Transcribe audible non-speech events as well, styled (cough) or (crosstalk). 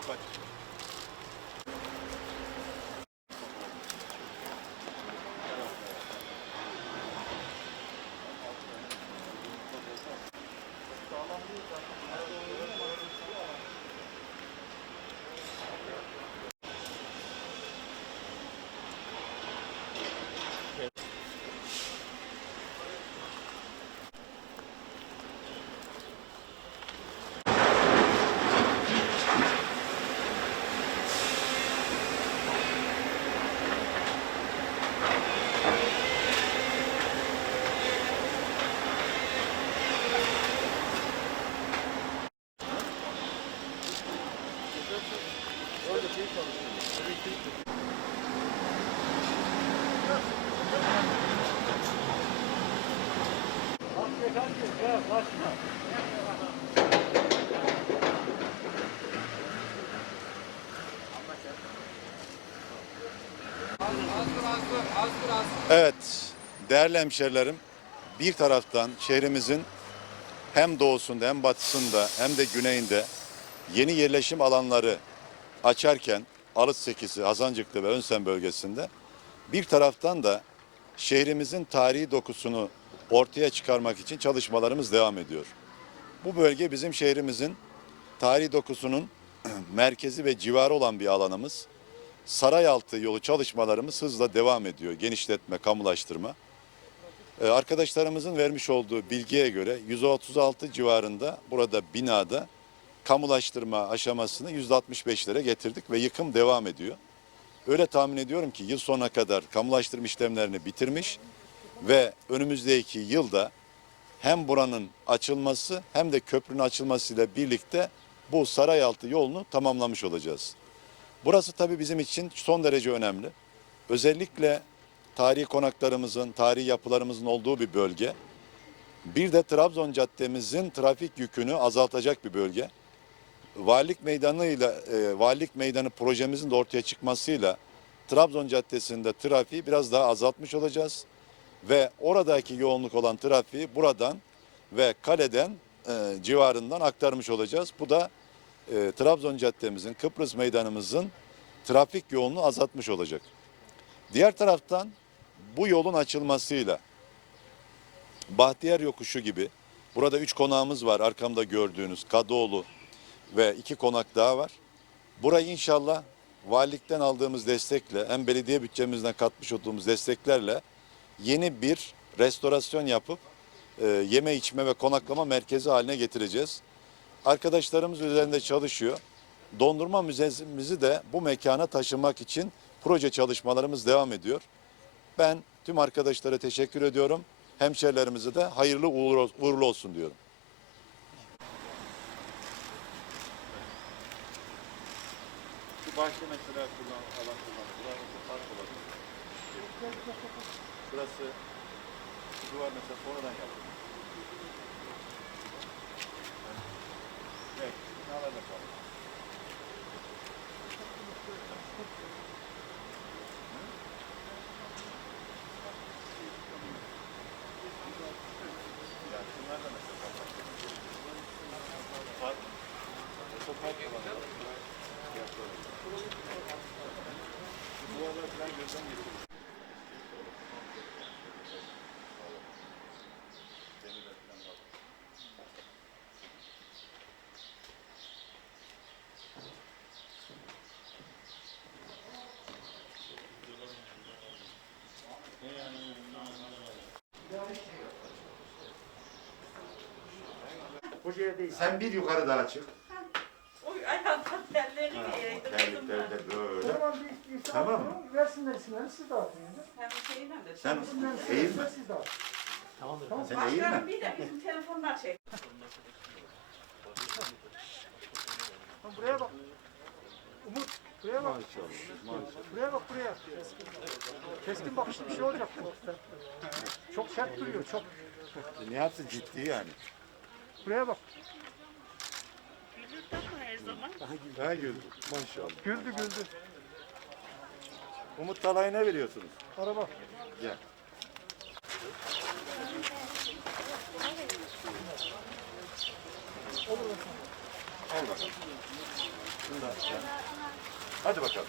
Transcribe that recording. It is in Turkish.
kopać. Evet, değerli hemşerilerim, bir taraftan şehrimizin hem doğusunda hem batısında hem de güneyinde yeni yerleşim alanları açarken Alıç Sekisi, Hazancıklı ve Önsen bölgesinde bir taraftan da şehrimizin tarihi dokusunu ortaya çıkarmak için çalışmalarımız devam ediyor. Bu bölge bizim şehrimizin tarihi dokusunun (clears throat) merkezi ve civarı olan bir alanımız. Sarayaltı yolu çalışmalarımız hızla devam ediyor. Genişletme, kamulaştırma. Ee, arkadaşlarımızın vermiş olduğu bilgiye göre 136 civarında burada binada kamulaştırma aşamasını %65'lere getirdik ve yıkım devam ediyor. Öyle tahmin ediyorum ki yıl sonuna kadar kamulaştırma işlemlerini bitirmiş ve önümüzdeki yılda hem buranın açılması hem de köprünün açılmasıyla birlikte bu Sarayaltı yolunu tamamlamış olacağız. Burası tabii bizim için son derece önemli. Özellikle tarihi konaklarımızın, tarihi yapılarımızın olduğu bir bölge. Bir de Trabzon caddemizin trafik yükünü azaltacak bir bölge. Valilik meydanıyla, e, valilik meydanı projemizin de ortaya çıkmasıyla Trabzon caddesinde trafiği biraz daha azaltmış olacağız. Ve oradaki yoğunluk olan trafiği buradan ve kaleden e, civarından aktarmış olacağız. Bu da e, Trabzon caddemizin, Kıbrıs meydanımızın trafik yoğunluğu azaltmış olacak. Diğer taraftan bu yolun açılmasıyla Bahtiyar Yokuşu gibi burada üç konağımız var arkamda gördüğünüz Kadıoğlu ve iki konak daha var. Burayı inşallah valilikten aldığımız destekle hem belediye bütçemizden katmış olduğumuz desteklerle yeni bir restorasyon yapıp e, yeme içme ve konaklama merkezi haline getireceğiz. Arkadaşlarımız üzerinde çalışıyor. Dondurma müzemizi de bu mekana taşımak için proje çalışmalarımız devam ediyor. Ben tüm arkadaşlara teşekkür ediyorum. Hemşerilerimize de hayırlı uğurlu olsun diyorum. Bahçe mesela kullan, alan kullanılır. Burası park olabilir. Burası şu duvar mesela sonradan yapıldı. Evet, binalar da kaldı. Yani şunlar da mesela park. Park. Otopark olanlar. Bu duvarlar falan gözden geçiyor. Demirler falan var. Sen bir yukarı daha çık. Oy ayağımın tellerini giyeydim. Terlikler de böyle. Tamam bir, bir Tamam tamam mı? mı? Versinler isimleri siz dağıtın. yani. Hem şeyle de. Sen İsimleri siz-. Siz dağıtın. Sen eğilme. Başkanım bir de bizim telefonlar çek. Tamam, buraya bak. Umut buraya bak. Buraya bak buraya. Keskin bakışlı bir şey olacak bu. Çok sert duruyor çok. Nihat'ı ciddi yani. Buraya bak. Ha güldü. Maşallah. Güldü güldü. Umut Talay'a ne veriyorsunuz? Araba. Gel. Al bakalım. Da sen. Hadi bakalım.